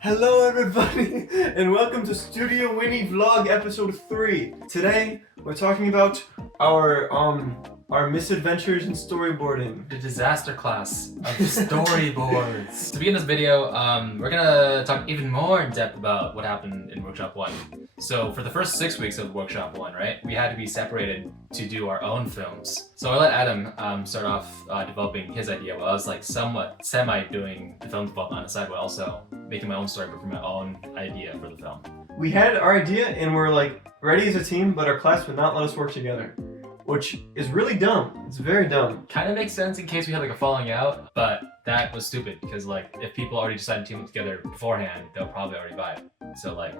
Hello everybody, and welcome to Studio Winni Vlog episode 3. Today, we're talking about our misadventures in storyboarding. The disaster class of storyboards. To begin this video, we're gonna talk even more in depth about what happened in Workshop 1. So for the first 6 weeks of Workshop 1, right, we had to be separated to do our own films. So I let Adam start off developing his idea while I was like somewhat semi-doing the film development on the side, but also making my own storyboard for my own idea for the film. We had our idea and we're like ready as a team, but our class would not let us work together. Which is really dumb. It's very dumb. Kind of makes sense in case we had like a falling out, but that was stupid because like if people already decided to team up together beforehand, they'll probably already buy it. So like...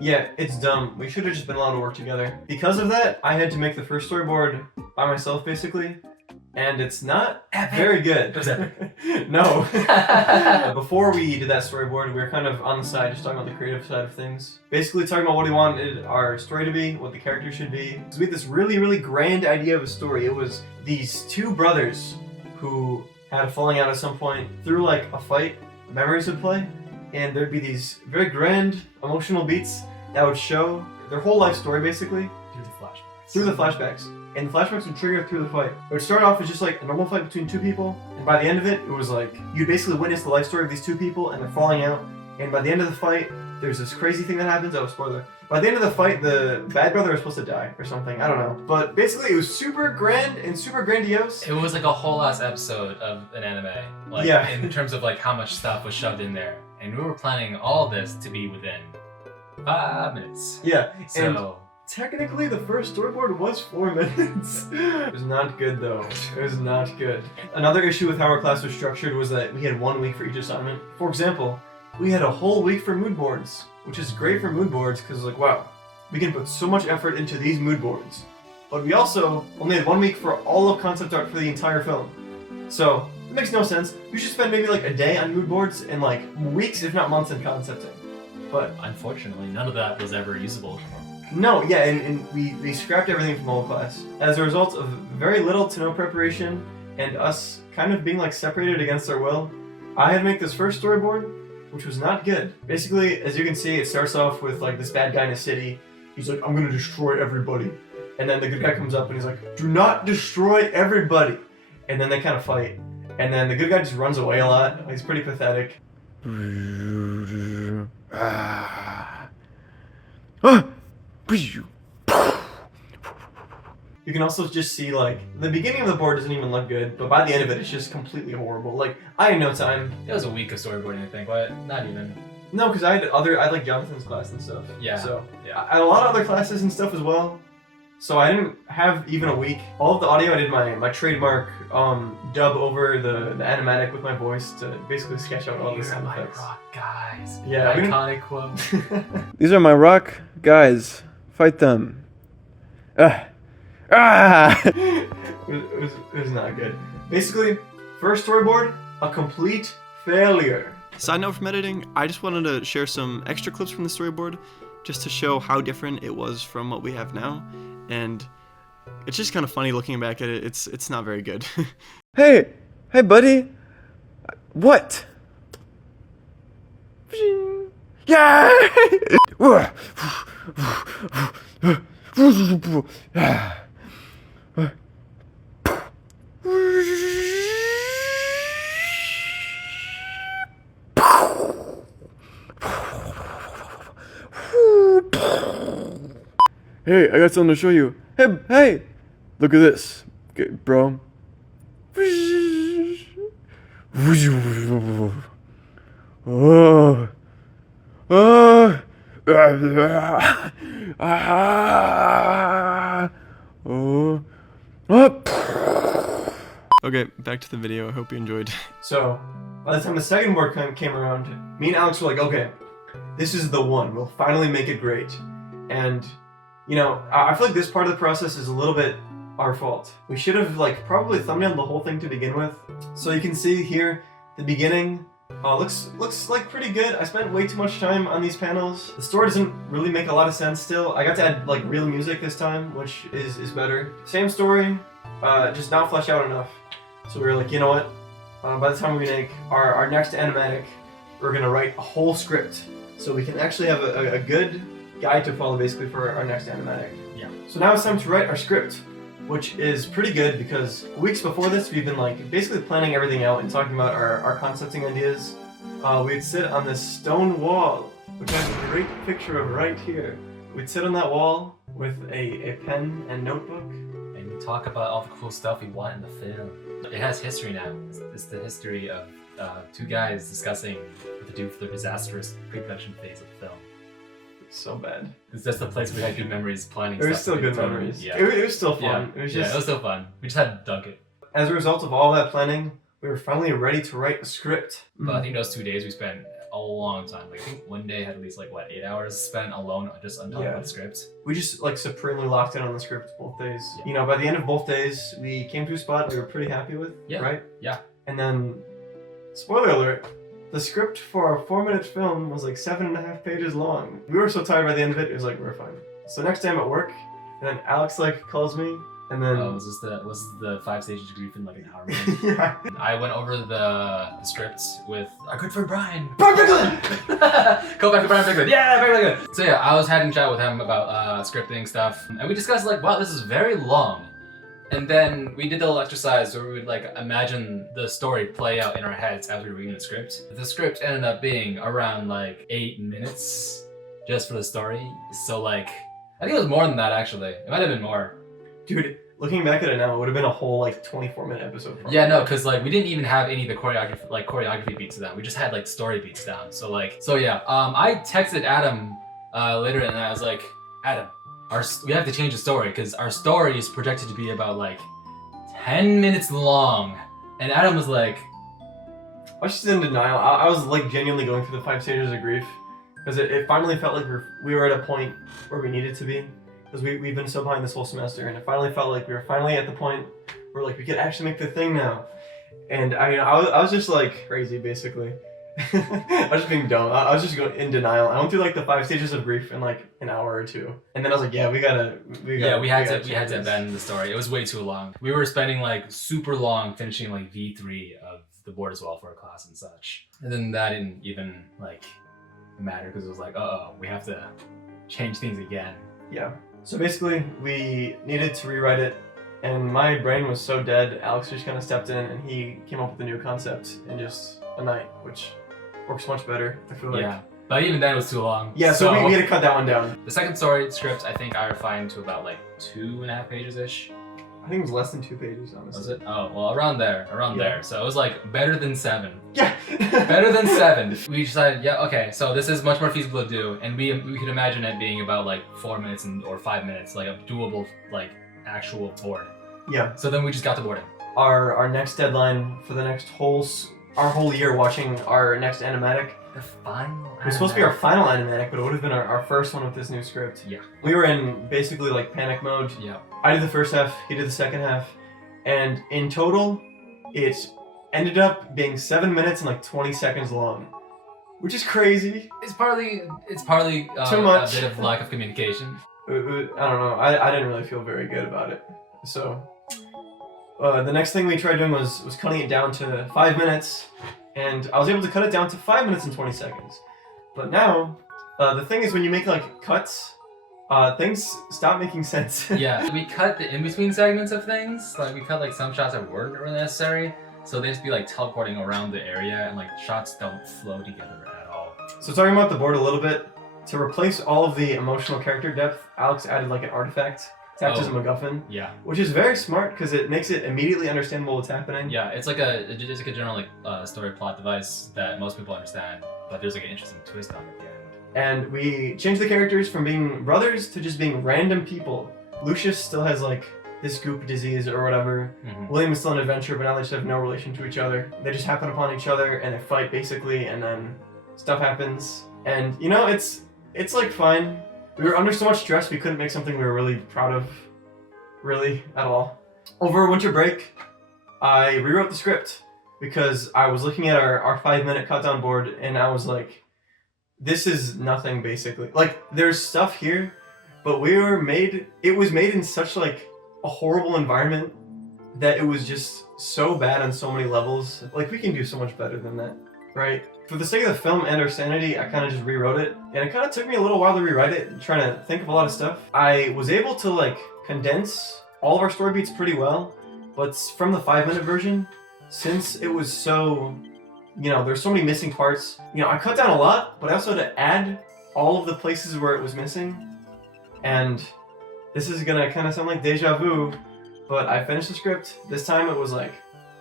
Yeah, it's dumb. We should have just been allowed to work together. Because of that, I had to make the first storyboard by myself basically. And it's not very good. Was that? No. Before we did that storyboard, we were kind of on the side, just talking about the creative side of things. Basically talking about what we wanted our story to be, what the characters should be. So we had this really, really grand idea of a story. It was these two brothers who had a falling out at some point. Through like a fight, memories would play, and there'd be these very grand, emotional beats that would show their whole life story basically. Through the flashbacks. And the flashbacks would trigger through the fight. It would start off as just like a normal fight between two people, and by the end of it, it was like you basically witness the life story of these two people and they're falling out. And by the end of the fight, there's this crazy thing that happens. Oh, spoiler. By the end of the fight, the bad brother is supposed to die or something. I don't know. But basically, it was super grand and super grandiose. It was like a whole ass episode of an anime. Like, yeah. In terms of like how much stuff was shoved in there. And we were planning all this to be within 5 minutes. Yeah. So... And technically, the first storyboard was 4 minutes. It was not good though. It was not good. Another issue with how our class was structured was that we had 1 week for each assignment. For example, we had a whole week for mood boards, which is great for mood boards because like, wow, we can put so much effort into these mood boards. But we also only had 1 week for all of concept art for the entire film. So, it makes no sense. We should spend maybe like a day on mood boards and like weeks, if not months, in concepting. But unfortunately, none of that was ever usable. No, yeah, and we scrapped everything from the whole class. As a result of very little to no preparation, and us kind of being like separated against our will, I had to make this first storyboard, which was not good. Basically, as you can see, it starts off with like this bad guy in a city. He's like, I'm gonna destroy everybody. And then the good guy comes up and he's like, do not destroy everybody. And then they kind of fight. And then the good guy just runs away a lot. He's pretty pathetic. You can also just see like the beginning of the board doesn't even look good, but by the end of it it's just completely horrible. Like I had no time. It was a week of storyboarding, I think, but not even. No, because I had like Jonathan's class and stuff. Yeah. So yeah. I had a lot of other classes and stuff as well. So I didn't have even a week. All of the audio I did my trademark dub over the animatic with my voice to basically sketch out all the sound effects. Rock guys. Yeah. Iconic quote. These are my rock guys. Fight them. It was not good. Basically, first storyboard, a complete failure. Side note from editing, I just wanted to share some extra clips from the storyboard just to show how different it was from what we have now. And it's just kind of funny looking back at it. It's not very good. Hey buddy. What? Yeah! Hey, I got something to show you. Hey! Look at this. Okay, bro. Oh. Okay, back to the video. I hope you enjoyed. So, by the time the second board came around, me and Alex were like, okay, this is the one. We'll finally make it great. And, you know, I feel like this part of the process is a little bit our fault. We should have, like, probably thumbnailed the whole thing to begin with. So you can see here, the beginning, looks like pretty good. I spent way too much time on these panels. The story doesn't really make a lot of sense still. I got to add, like, real music this time, which is better. Same story, just not fleshed out enough. So we were like, you know what? By the time we make our next animatic, we're we're gonna write a whole script so we can actually have a good guide to follow basically for our next animatic. Yeah. So now it's time to write our script, which is pretty good because weeks before this we've been like basically planning everything out and talking about our concepting ideas. We'd sit on this stone wall, which I have a great picture of right here. We'd sit on that wall with a pen and notebook. And we talk about all the cool stuff we want in the film. It has history now. It's the history of two guys discussing what to do for the disastrous pre-production phase of the film. It's so bad. Because that's the place we had good memories planning It was stuff. still good memories. Yeah. It was still fun. Yeah. It was just, it was still fun. We just had to dunk it. as a result of all that planning, we were finally ready to write a script. But I think those 2 days we spent a long time. Like I think one day had at least 8 hours spent alone just on talking about the script. We just supremely locked in on the script both days. Yeah. You know, by the end of both days, we came to a spot we were pretty happy with, Yeah. right? Yeah. And then, spoiler alert, the script for our 4-minute film was 7.5 pages long. We were so tired by the end of it, it was we're fine. So next day I'm at work, and then Alex calls me, and then... Oh, was this the 5 stages of grief in an hour? Minute? Yeah. I went over the scripts with our good friend Brian. Brian Biglin! Go back to Brian Biglin. Yeah, very good. So yeah, I was having a chat with him about scripting stuff, and we discussed wow, this is very long. And then we did the little exercise where we would think the story play out in our heads as we were reading the script. The script ended up being around 8 minutes just for the story. So I think it was more than that actually. It might have been more. Dude, looking back at it now, it would have been a whole 24-minute episode. Probably. Yeah, no, because we didn't even have any of the choreography beats down. We just had story beats down. So yeah. I texted Adam later and I was like, Adam, we have to change the story because our story is projected to be about 10 minutes long. And Adam was like, I was just in denial. I was genuinely going through the 5 stages of grief because it finally felt like we were at a point where we needed to be. Because we've been so behind this whole semester, and it finally felt like we were finally at the point where we could actually make the thing now. And I was just crazy basically. I was just being dumb. I was just going in denial. I went through the 5 stages of grief in an hour or two, and then I was like, yeah, we had to abandon the story. It was way too long. We were spending super long finishing V3 of the board as well for our class and such. And then that didn't even matter because it was we have to change things again. Yeah. So basically, we needed to rewrite it, and my brain was so dead, Alex just kind of stepped in, and he came up with a new concept in just a night, which works much better, I feel like. Yeah, but even then it was too long. Yeah, so we had to cut that one down. The second story script, I think I refined to about 2.5 pages-ish. I think it was less than 2 pages, honestly. Was it? Oh, well, around there. So it was better than 7. Yeah! Better than 7. We decided, yeah, okay, so this is much more feasible to do, and we could imagine it being about 4 minutes or 5 minutes, a doable, actual board. Yeah. So then we just got to boarding. Our next deadline for the next our whole year watching our next animatic. The final It was supposed to be our final animatic, but it would have been our first one with this new script. Yeah. We were in basically panic mode. Yeah. I did the first half, he did the second half, and in total, it ended up being 7 minutes and 20 seconds long, which is crazy. It's partly Too much. A bit of lack of communication. I don't know. I didn't really feel very good about it. So the next thing we tried doing was cutting it down to 5 minutes, and I was able to cut it down to 5 minutes and 20 seconds. But now, the thing is when you make cuts, things stop making sense. Yeah, we cut the in-between segments of things. We cut some shots that weren't really necessary, so they just be teleporting around the area, and shots don't flow together at all. So talking about the board a little bit, to replace all of the emotional character depth, Alex added an artifact. It's acts as a MacGuffin. Yeah. Which is very smart because it makes it immediately understandable what's happening. Yeah, it's a general story plot device that most people understand, but there's an interesting twist on it at the end. And we changed the characters from being brothers to just being random people. Lucius still has this goop disease or whatever. Mm-hmm. William is still an adventurer, but now they just have no relation to each other. They just happen upon each other and they fight basically, and then stuff happens. And it's fine. We were under so much stress we couldn't make something we were really proud of, really, at all. Over winter break, I rewrote the script because I was looking at our 5-minute cut down board and I was like, this is nothing basically. There's stuff here, but it was made in such a horrible environment that it was just so bad on so many levels. We can do so much better than that. right? For the sake of the film and our sanity, I kind of just rewrote it. And it kind of took me a little while to rewrite it, trying to think of a lot of stuff. I was able to like condense all of our story beats pretty well, but from the 5-minute version, since it was so, you know, there's so many missing parts, you know, I cut down a lot, but I also had to add all of the places where it was missing. And this is gonna kind of sound like deja vu, but I finished the script. This time it was like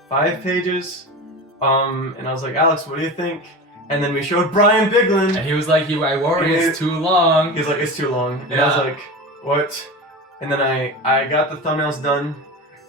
5 pages. And I was like, Alex, what do you think? And then we showed Brian Biglin. And he was like, I worry it's too long. He's like, it's too long. And I was like, what? And then I got the thumbnails done,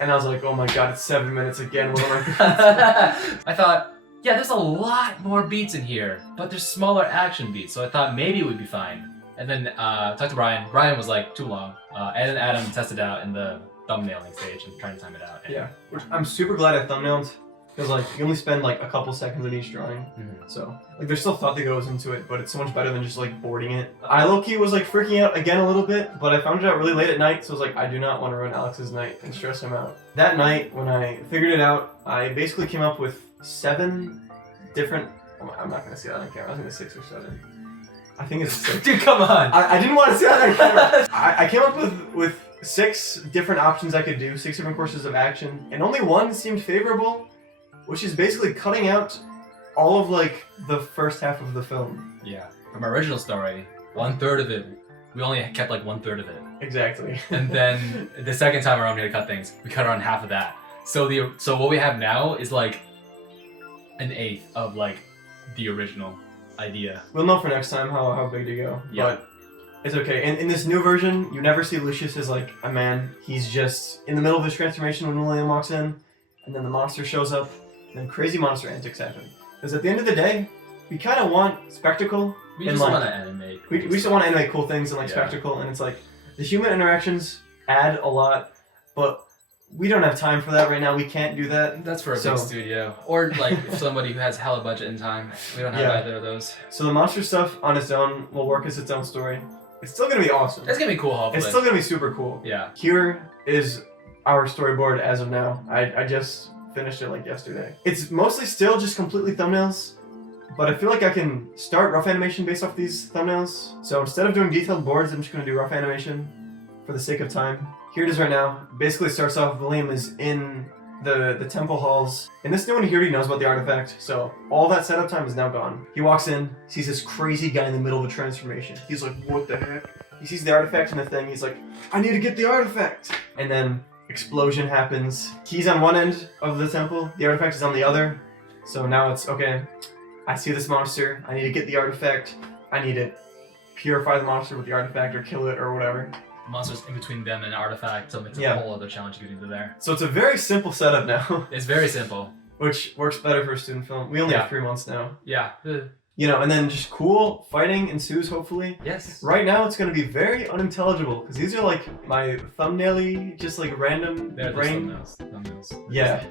and I was like, oh my god, it's 7 minutes again. What am I I thought, yeah, there's a lot more beats in here, but there's smaller action beats, so I thought maybe it would be fine. And then talked to Brian. Brian was like, too long. And then Adam tested out in the thumbnailing stage and trying to time it out. Yeah, which I'm super glad I thumbnailed, because like you only spend like a couple seconds on each drawing. So like there's still thought that goes into it, but it's so much better than just like boarding it. I low-key was like freaking out again a little bit, but I found it out really late at night, so I was like, I do not want to ruin Alex's night and stress him out. That night when I figured it out, I basically came up with 7 different, I'm not gonna say that on camera, I was gonna say 6 or 7. I think it's 6. Dude, come on! I didn't want to say that on camera. I came up with 6 different options I could do, 6 different courses of action, and only one seemed favorable, which is basically cutting out all of like the first half of the film. Yeah. From our original story, 1/3 of it, we only kept like 1/3 of it. Exactly. And then the second time around we had to cut things, we cut around half of that. So what we have now is like 1/8 of like the original idea. We'll know for next time how big to go. Yeah. But it's okay. In this new version, you never see Lucius as like a man. He's just in the middle of his transformation when William walks in, and then the monster shows up, and then crazy monster antics happen. Because at the end of the day, we kind of want spectacle. We and just like, want to animate. We just want to animate cool things and like spectacle, and it's like the human interactions add a lot, but we don't have time for that right now. We can't do that. That's for a big studio. Or like somebody who has hella budget and time. We don't have either of those. So the monster stuff on its own will work as its own story. It's still gonna be awesome. It's gonna be cool, hopefully. It's still gonna be super cool. Yeah. Here is our storyboard as of now. I just finished it like yesterday. It's mostly still just completely thumbnails, but I feel like I can start rough animation based off these thumbnails. So instead of doing detailed boards, I'm just gonna do rough animation for the sake of time. Here it is right now. Basically starts off, William is in the temple halls. In this new one, he already knows about the artifact, so all that setup time is now gone. He walks in, sees this crazy guy in the middle of a transformation. He's like, what the heck? He sees the artifact in the thing, he's like, I need to get the artifact! And then explosion happens. He's on one end of the temple, the artifact is on the other. So now it's, okay, I see this monster, I need to get the artifact, I need to purify the monster with the artifact or kill it or whatever. Monsters in between them and an artifact, so it's a whole other challenge to get into there. So it's a very simple setup now. It's very simple. Which works better for a student film. We only have 3 months now. Yeah. You know, and then just cool fighting ensues, hopefully. Yes. Right now, it's going to be very unintelligible, because these are like my thumbnail-y, just like random brain. Thumbnails. Yeah.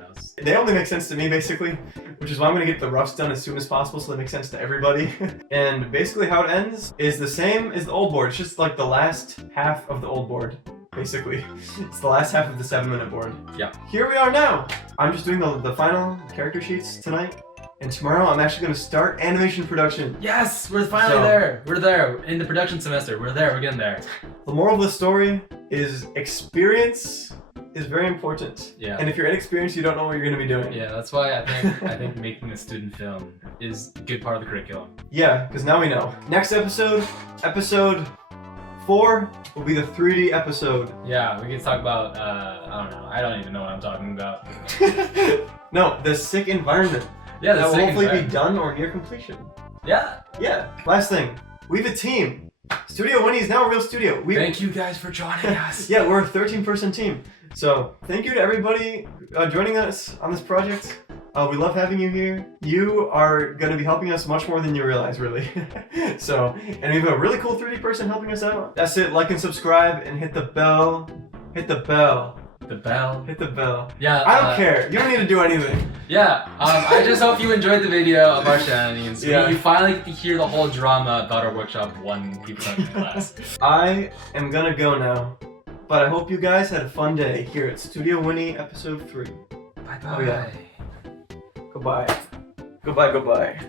They only make sense to me, basically, which is why I'm going to get the roughs done as soon as possible so they make sense to everybody. And basically how it ends is the same as the old board. It's just like the last half of the old board, basically. It's the last half of the 7-minute board. Yeah. Here we are now! I'm just doing the final character sheets tonight. And tomorrow I'm actually going to start animation production. Yes! We're finally there! We're there! In the production semester. We're there. We're getting there. The moral of the story is experience is very important. Yeah. And if you're inexperienced, you don't know what you're going to be doing. Yeah, that's why I think making a student film is a good part of the curriculum. Yeah, because now we know. Next episode 4, will be the 3D episode. Yeah, we can talk about, I don't know. I don't even know what I'm talking about. No, the sick environment. Yeah, that will hopefully be done or near completion. Yeah. Yeah. Last thing, we have a team. Studio Winnie is now a real studio. Thank you guys for joining us. Yeah, we're a 13-person team. So thank you to everybody joining us on this project. We love having you here. You are going to be helping us much more than you realize, really. So, and we have a really cool 3D person helping us out. That's it. Like and subscribe and hit the bell. Hit the bell. The bell. Hit the bell. Yeah. I don't care. You don't need to do anything. Yeah. I just hope you enjoyed the video of our shenanigans. Yeah. You finally get to hear the whole drama about our workshop 1 people in class. I am gonna go now, but I hope you guys had a fun day here at Studio Winnie episode 3. Bye bye. Oh, yeah. Goodbye. Goodbye, goodbye.